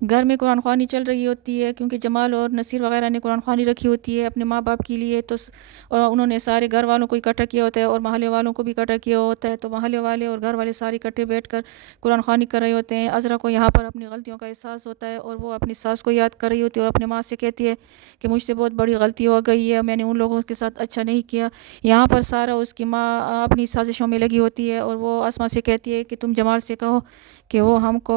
گھر میں قرآن خوانی چل رہی ہوتی ہے، کیونکہ جمال اور نصیر وغیرہ نے قرآن خوانی رکھی ہوتی ہے اپنے ماں باپ کے لیے، تو اور انہوں نے سارے گھر والوں کو اکٹھا کیا ہوتا ہے اور محلے والوں کو بھی اکٹھا کیا ہوتا ہے، تو محلے والے اور گھر والے سارے اکٹھے بیٹھ کر قرآن خوانی کر رہے ہوتے ہیں۔ عذرا کو یہاں پر اپنی غلطیوں کا احساس ہوتا ہے اور وہ اپنی ساس کو یاد کر رہی ہوتی ہے اور اپنے ماں سے کہتی ہے کہ مجھ سے بہت بڑی غلطی ہو گئی ہے، میں نے ان لوگوں کے ساتھ اچھا نہیں کیا۔ یہاں پر سارا اس کی ماں اپنی سازشوں میں لگی ہوتی ہے اور وہ آسماں سے کہتی ہے کہ تم جمال سے کہو کہ وہ ہم کو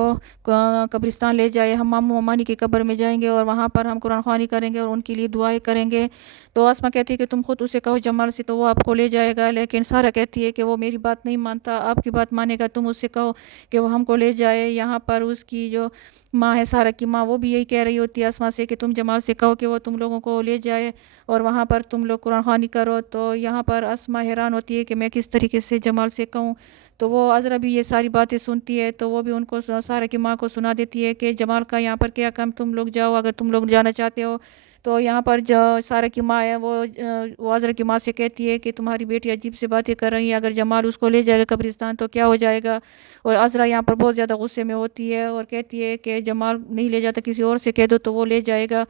قبرستان لے جائے، ہم ماموں ممانی کی قبر میں جائیں گے اور وہاں پر ہم قرآن خوانی کریں گے اور ان کے لیے دعائیں کریں گے۔ تو آسماں کہتی ہے کہ تم خود اسے کہو جمال سے، تو وہ آپ کو لے جائے گا، لیکن سارا کہتی ہے کہ وہ میری بات نہیں مانتا، آپ کی بات مانے گا، تم اس سے کہو کہ وہ ہم کو لے جائے۔ یہاں پر اس کی جو ماں ہے، سارا کی ماں، وہ بھی یہی کہہ رہی ہوتی ہے آسماں سے کہ تم جمال سے کہو کہ وہ تم لوگوں کو لے جائے اور وہاں پر تم لوگ قرآن خوانی کرو۔ تو یہاں پر آسماں حیران ہوتی ہے کہ میں کس طریقے سے جمال سے کہوں، تو وہ عذرا بھی یہ ساری باتیں سنتی ہے، تو وہ بھی ان کو سارا کی ماں کو سنا دیتی ہے کہ جمال کا یہاں پر کیا کام، تم لوگ جاؤ اگر تم لوگ جانا چاہتے ہو۔ تو یہاں پر جو سارا کی ماں ہے وہ عذرا کی ماں سے کہتی ہے کہ تمہاری بیٹی عجیب سے باتیں کر رہی ہے، اگر جمال اس کو لے جائے گا قبرستان تو کیا ہو جائے گا۔ اور عذرا یہاں پر بہت زیادہ غصے میں ہوتی ہے اور کہتی ہے کہ جمال نہیں لے جاتا، کسی اور سے کہہ دو تو وہ لے جائے گا،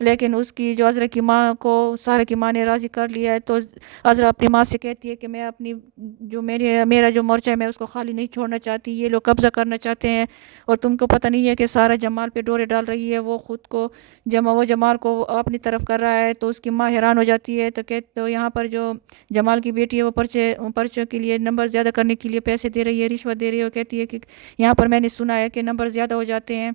لیکن اس کی جو عذرا کی ماں کو سارا کی ماں نے راضی کر لیا ہے۔ تو عذرا اپنی ماں سے کہتی ہے کہ میں اپنی جو میرا جو مورچہ ہے میں اس کو خالی نہیں چھوڑنا چاہتی، یہ لوگ قبضہ کرنا چاہتے ہیں اور تم کو پتہ نہیں ہے کہ سارا جمال پہ ڈورے ڈال رہی ہے، وہ خود کو وہ جمال کو اپنی طرف کر رہا ہے۔ تو اس کی ماں حیران ہو جاتی ہے، تو یہاں پر جو جمال کی بیٹی ہے وہ پرچوں کے لیے نمبر زیادہ کرنے کے لیے پیسے دے رہی ہے، رشوت دے رہی ہے، اور کہتی ہے کہ یہاں پر میں نے سنا ہے کہ نمبر زیادہ ہو جاتے ہیں۔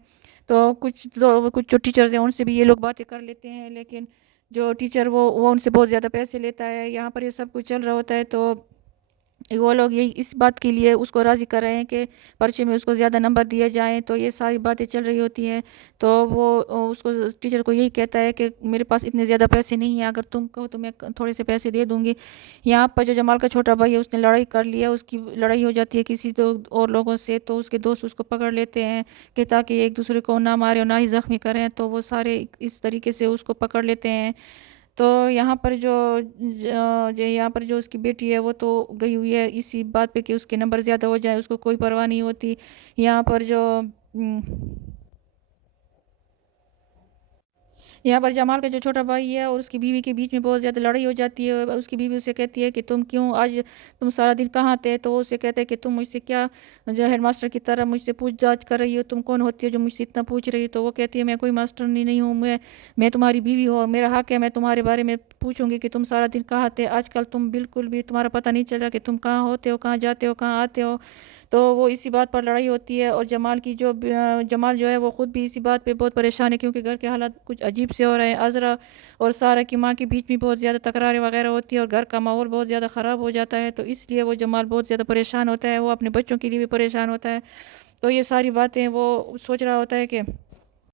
تو کچھ جو ٹیچرز ہیں ان سے بھی یہ لوگ باتیں کر لیتے ہیں، لیکن جو ٹیچر وہ ان سے بہت زیادہ پیسے لیتا ہے۔ یہاں پر یہ سب کچھ چل رہا ہوتا ہے، تو وہ لوگ یہی اس بات کے لیے اس کو راضی کر رہے ہیں کہ پرچے میں اس کو زیادہ نمبر دیے جائیں، تو یہ ساری باتیں چل رہی ہوتی ہیں۔ تو وہ اس کو ٹیچر کو یہی کہتا ہے کہ میرے پاس اتنے زیادہ پیسے نہیں ہیں، اگر تم کہو تو میں تھوڑے سے پیسے دے دوں گی۔ یہاں پر جو جمال کا چھوٹا بھائی ہے اس نے لڑائی کر لی ہے، اس کی لڑائی ہو جاتی ہے کسی اور لوگوں سے، تو اس کے دوست اس کو پکڑ لیتے ہیں کہ تاکہ ایک دوسرے کو نہ مارے اور نہ ہی زخمی کریں، تو وہ سارے اس طریقے سے اس کو پکڑ لیتے ہیں۔ تو یہاں پر یہاں پر جو اس کی بیٹی ہے وہ تو گئی ہوئی ہے اسی بات پہ کہ اس کے نمبر زیادہ ہو جائے، اس کو کوئی پرواہ نہیں ہوتی۔ یہاں پر یہاں پر جمال کا جو چھوٹا بھائی ہے اور اس کی بیوی کے بیچ میں بہت زیادہ لڑائی ہو جاتی ہے۔ اس کی بیوی اسے کہتی ہے کہ تم کیوں آج تم سارا دن کہاں تھے، تو وہ اسے کہتا ہے کہ تم مجھ سے کیا جو ہیڈ ماسٹر کی طرح مجھ سے پوچھ جاچ کر رہی ہو، تم کون ہوتی ہو جو مجھ سے اتنا پوچھ رہی ہو۔ تو وہ کہتی ہے میں کوئی ماسٹرنی نہیں ہوں، میں تمہاری بیوی ہوں اور میرا حق ہے میں تمہارے بارے میں پوچھوں گی کہ تم سارا دن کہاں تھے، آج کل تم بالکل بھی تمہارا پتہ نہیں چلا کہ تم کہاں ہوتے ہو، کہاں جاتے ہو، کہاں آتے ہو۔ تو وہ اسی بات پر لڑائی ہوتی ہے اور جمال جو ہے وہ خود بھی اسی بات پہ بہت پریشان ہے، کیونکہ گھر کے حالات کچھ عجیب سے ہو رہے ہیں۔ عذرا اور سارا کی ماں کے بیچ میں بہت زیادہ تکراریں وغیرہ ہوتی ہے اور گھر کا ماحول بہت زیادہ خراب ہو جاتا ہے، تو اس لیے وہ جمال بہت زیادہ پریشان ہوتا ہے، وہ اپنے بچوں کے لیے بھی پریشان ہوتا ہے۔ تو یہ ساری باتیں وہ سوچ رہا ہوتا ہے کہ